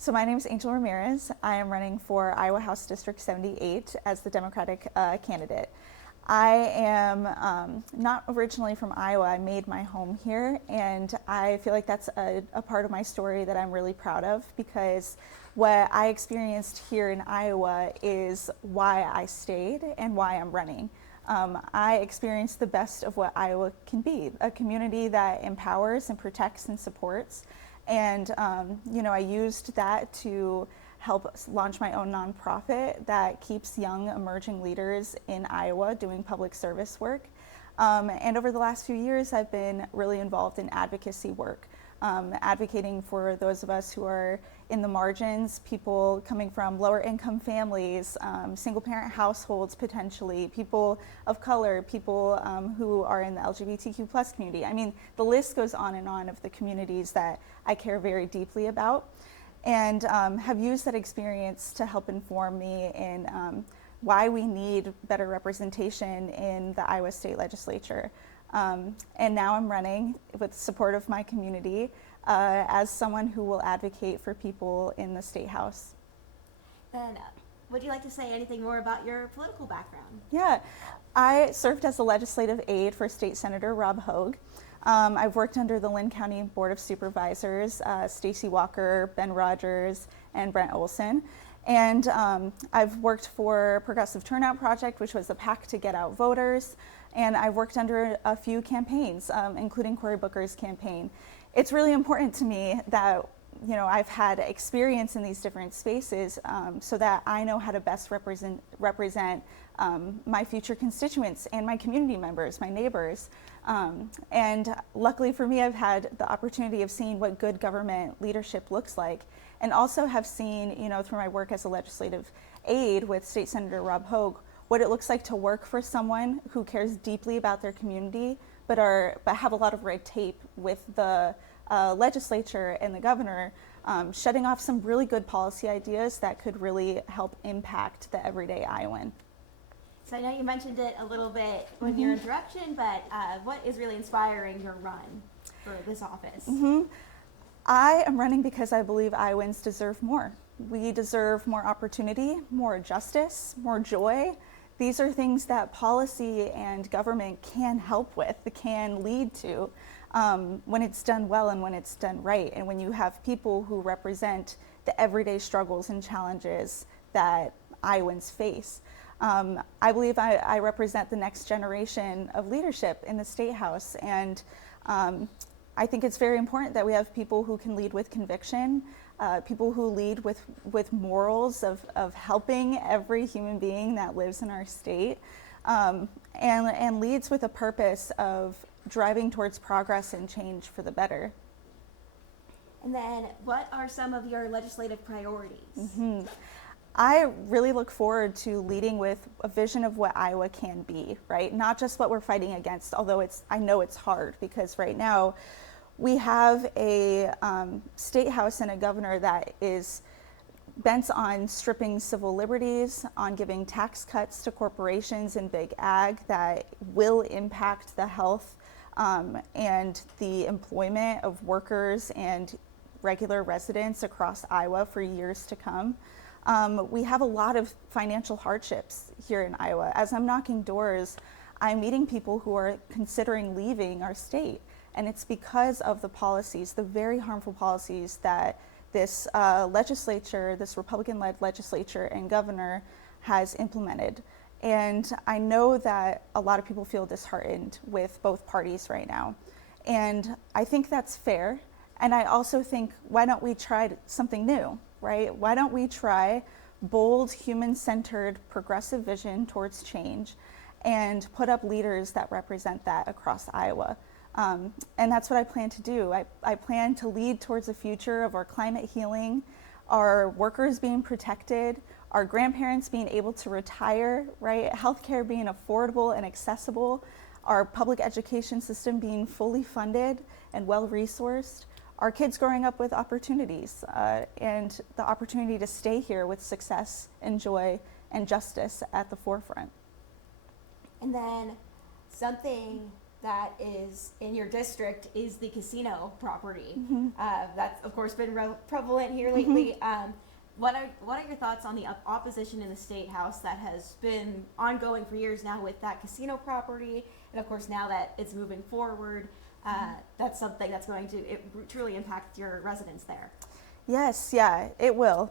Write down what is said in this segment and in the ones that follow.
So my name is Angel Ramirez. I am running for Iowa House District 78 as the Democratic candidate. I am not originally from Iowa. I made my home here, and I feel like that's a part of my story that I'm really proud of, because what I experienced here in Iowa is why I stayed and why I'm running. I experienced the best of what Iowa can be, a community that empowers and protects and supports. And I used that to help launch my own nonprofit that keeps young emerging leaders in Iowa doing public service work. And over the last few years, I've been really involved in advocacy work, advocating for those of us who are in the margins, people coming from lower income families, single parent households potentially, people of color, people who are in the LGBTQ plus community. I mean, the list goes on and on of the communities that I care very deeply about, and have used that experience to help inform me in why we need better representation in the Iowa State Legislature. And now I'm running with support of my community as someone who will advocate for people in the State House. And would you like to say anything more about your political background? Yeah, I served as a legislative aide for State Senator Rob Hogue. I've worked under the Lynn County Board of Supervisors, Stacey Walker, Ben Rogers, and Brent Olson. And I've worked for Progressive Turnout Project, which was a PAC to get out voters. And I've worked under a few campaigns, including Cory Booker's campaign. It's really important to me that I've had experience in these different spaces so that I know how to best represent my future constituents and my community members, my neighbors. And luckily for me, I've had the opportunity of seeing what good government leadership looks like, and also have seen, through my work as a legislative aide with State Senator Rob Hogue, what it looks like to work for someone who cares deeply about their community, but have a lot of red tape with the legislature and the governor, shutting off some really good policy ideas that could really help impact the everyday Iowan. So I know you mentioned it a little bit in your introduction, but what is really inspiring your run for this office? I am running because I believe Iowans deserve more. We deserve more opportunity, more justice, more joy. These are things that policy and government can help with, can lead to when it's done well and when it's done right. And when you have people who represent the everyday struggles and challenges that Iowans face. I believe I represent the next generation of leadership in the State House. And I think it's very important that we have people who can lead with conviction, people who lead with morals of helping every human being that lives in our state, and leads with a purpose of driving towards progress and change for the better. And then what are some of your legislative priorities? I really look forward to leading with a vision of what Iowa can be, right? Not just what we're fighting against, although I know it's hard, because right now we have a State House and a governor that is bent on stripping civil liberties, on giving tax cuts to corporations and big ag that will impact the health and the employment of workers and regular residents across Iowa for years to come. We have a lot of financial hardships here in Iowa. As I'm knocking doors, I'm meeting people who are considering leaving our state. And it's because of the policies, the very harmful policies that this legislature, this Republican-led legislature and governor has implemented. And I know that a lot of people feel disheartened with both parties right now. And I think that's fair. And I also think, why don't we try something new, right? Why don't we try bold, human-centered, progressive vision towards change and put up leaders that represent that across Iowa? And that's what I plan to do. I plan to lead towards a future of our climate healing, our workers being protected, our grandparents being able to retire, right? Healthcare being affordable and accessible, our public education system being fully funded and well-resourced, our kids growing up with opportunities and the opportunity to stay here with success and joy and justice at the forefront. And then something that is in your district is the casino property. That's of course been prevalent here lately. What are your thoughts on the opposition in the State House that has been ongoing for years now with that casino property, and of course now that it's moving forward, that's something that's going to truly impact your residents there? Yes, yeah, it will.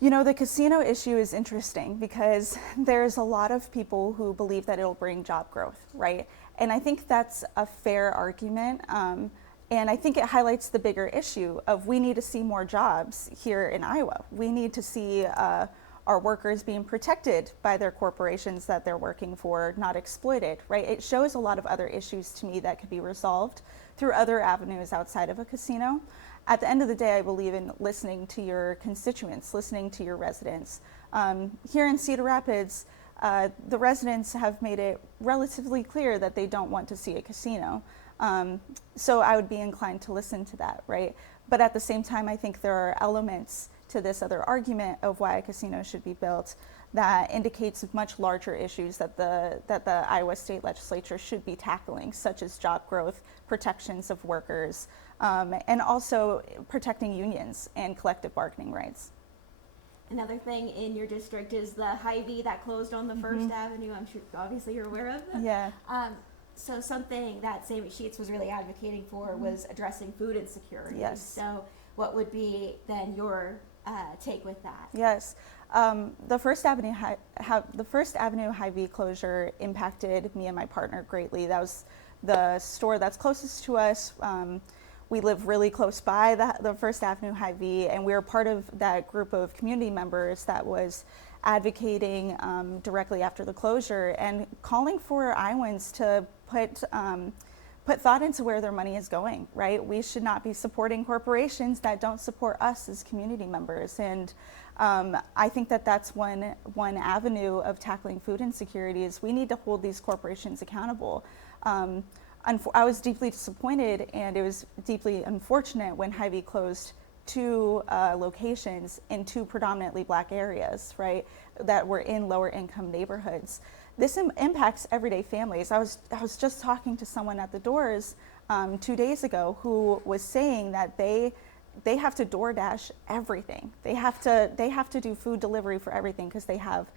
You know, the casino issue is interesting because there's a lot of people who believe that it'll bring job growth, right? And I think that's a fair argument. And I think it highlights the bigger issue of we need to see more jobs here in Iowa. We need to see our workers being protected by their corporations that they're working for, not exploited, right? It shows a lot of other issues to me that could be resolved through other avenues outside of a casino. At the end of the day, I believe in listening to your constituents, listening to your residents. Here in Cedar Rapids, the residents have made it relatively clear that they don't want to see a casino. So I would be inclined to listen to that, right? But at the same time, I think there are elements to this other argument of why a casino should be built that indicates much larger issues that the Iowa State Legislature should be tackling, such as job growth, protections of workers, and also protecting unions and collective bargaining rights. Another thing in your district is the Hy-Vee that closed on the First Avenue. I'm sure obviously you're aware of that. Yeah. So something that Sammy Sheets was really advocating for was addressing food insecurity. Yes. So what would be then your take with that? Yes. The First Avenue Hy-Vee closure impacted me and my partner greatly. That was the store that's closest to us. We live really close by the First Avenue Hy-Vee, and we were part of that group of community members that was advocating directly after the closure and calling for Iowans to put thought into where their money is going, right? We should not be supporting corporations that don't support us as community members. And I think that that's one avenue of tackling food insecurity is we need to hold these corporations accountable. I was deeply disappointed, and it was deeply unfortunate when Hy-Vee closed two locations in two predominantly Black areas, right, that were in lower income neighborhoods. This impacts everyday families. I was just talking to someone at the doors 2 days ago who was saying that they have to DoorDash everything. They have to do food delivery for everything because they have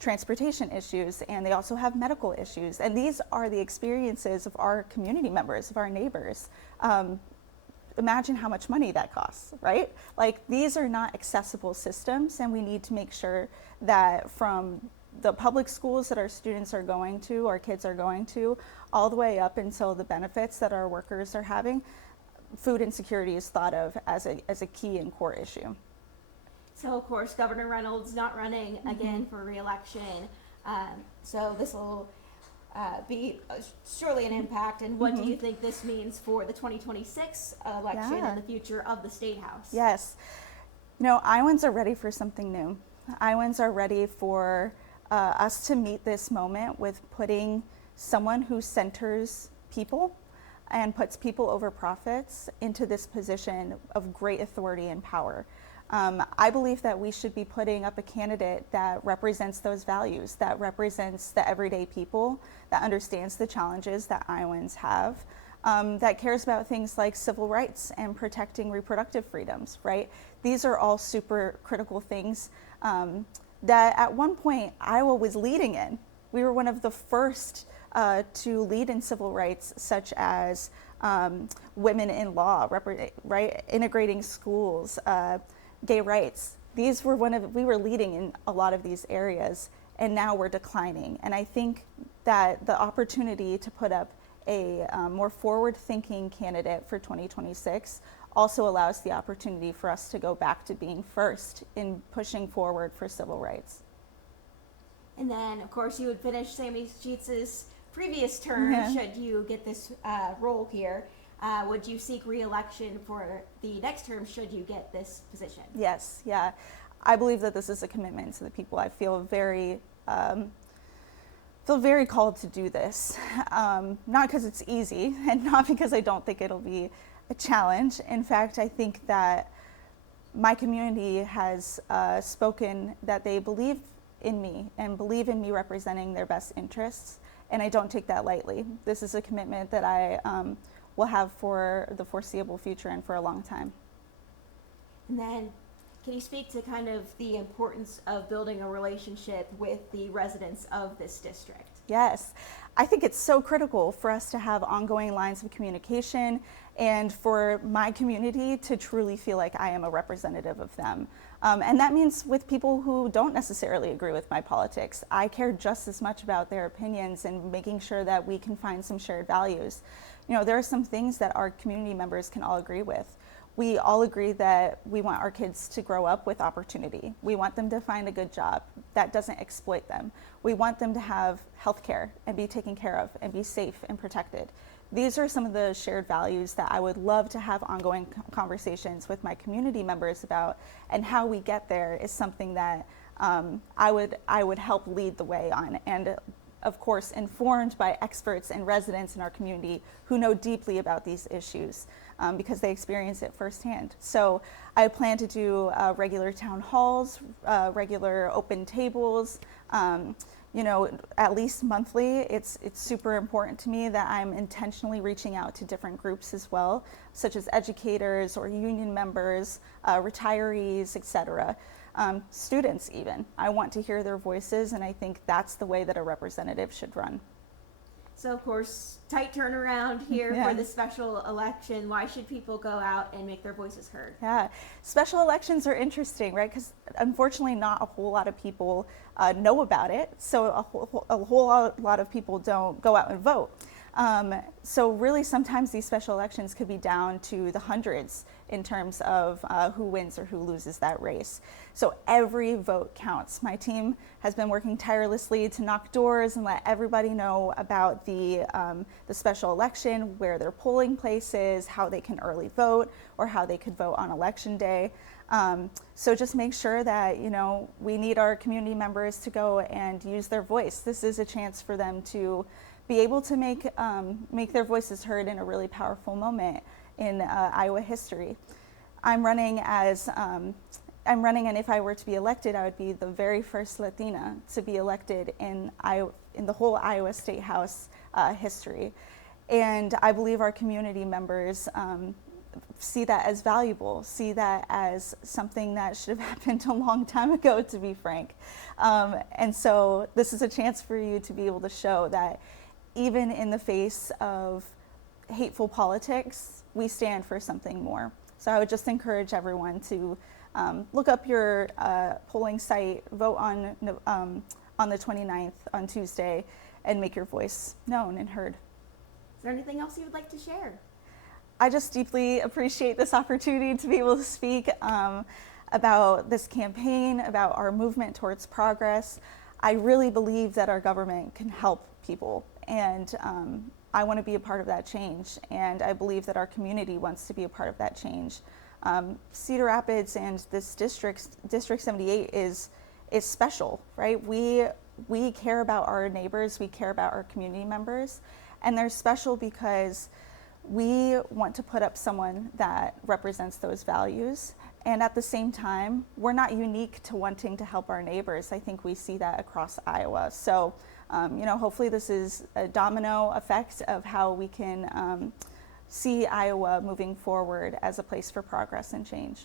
transportation issues, and they also have medical issues. And these are the experiences of our community members, of our neighbors. Imagine how much money that costs, right? Like, these are not accessible systems, and we need to make sure that from the public schools that our students are going to, our kids are going to, all the way up until the benefits that our workers are having, food insecurity is thought of as a key and core issue. So of course, Governor Reynolds not running again for re-election. So this will be surely an impact. And what do you think this means for the 2026 election and the future of the State House? Yes. You know, Iowans are ready for something new. Iowans are ready for us to meet this moment with putting someone who centers people and puts people over profits into this position of great authority and power. I believe that we should be putting up a candidate that represents those values, that represents the everyday people, that understands the challenges that Iowans have, that cares about things like civil rights and protecting reproductive freedoms, right? These are all super critical things that at one point Iowa was leading in. We were one of the first to lead in civil rights, such as women in law, right? Integrating schools, gay rights. We were leading in a lot of these areas, and now we're declining. And I think that the opportunity to put up a more forward-thinking candidate for 2026 also allows the opportunity for us to go back to being first in pushing forward for civil rights. And then, of course, you would finish Sammy Sheets' previous term should you get this role here. Would you seek re-election for the next term should you get this position? Yes, yeah. I believe that this is a commitment to the people. I feel very called to do this. Not because it's easy and not because I don't think it'll be a challenge. In fact, I think that my community has spoken that they believe in me and believe in me representing their best interests. and I don't take that lightly. This is a commitment that I will have for the foreseeable future and for a long time. And then, can you speak to kind of the importance of building a relationship with the residents of this district? Yes, I think it's so critical for us to have ongoing lines of communication and for my community to truly feel like I am a representative of them. And that means with people who don't necessarily agree with my politics. I care just as much about their opinions and making sure that we can find some shared values. You know, there are some things that our community members can all agree with. We all agree that we want our kids to grow up with opportunity. We want them to find a good job that doesn't exploit them. We want them to have health care and be taken care of and be safe and protected. These are some of the shared values that I would love to have ongoing conversations with my community members about, and how we get there is something that I would help lead the way on. And of course, informed by experts and residents in our community who know deeply about these issues because they experience it firsthand. So I plan to do regular town halls, regular open tables, you know, at least monthly. It's super important to me that I'm intentionally reaching out to different groups as well, such as educators or union members, retirees, etc. Students even. I want to hear their voices, and I think that's the way that a representative should run. So, of course, tight turnaround here for the special election. Why should people go out and make their voices heard? Yeah, special elections are interesting, right? Because unfortunately, not a whole lot of people know about it. So a whole lot of people don't go out and vote. So really, sometimes these special elections could be down to the hundreds in terms of who wins or who loses that race. So every vote counts. My team has been working tirelessly to knock doors and let everybody know about the special election, where their polling place is, how they can early vote, or how they could vote on election day. So just make sure that, you know, we need our community members to go and use their voice. This is a chance for them to be able to make their voices heard in a really powerful moment in Iowa history. I'm running, and if I were to be elected, I would be the very first Latina to be elected in the whole Iowa State House history. And I believe our community members see that as valuable, see that as something that should have happened a long time ago, to be frank. And so this is a chance for you to be able to show that even in the face of hateful politics, we stand for something more. So I would just encourage everyone to look up your polling site, vote on the 29th on Tuesday, and make your voice known and heard. Is there anything else you would like to share? I just deeply appreciate this opportunity to be able to speak about this campaign, about our movement towards progress. I really believe that our government can help people, and I want to be a part of that change, and I believe that our community wants to be a part of that change. Cedar Rapids and this District 78 is special, right? We care about our neighbors, we care about our community members, and they're special because we want to put up someone that represents those values. And at the same time, we're not unique to wanting to help our neighbors. I think we see that across Iowa. So, you know, hopefully this is a domino effect of how we can see Iowa moving forward as a place for progress and change.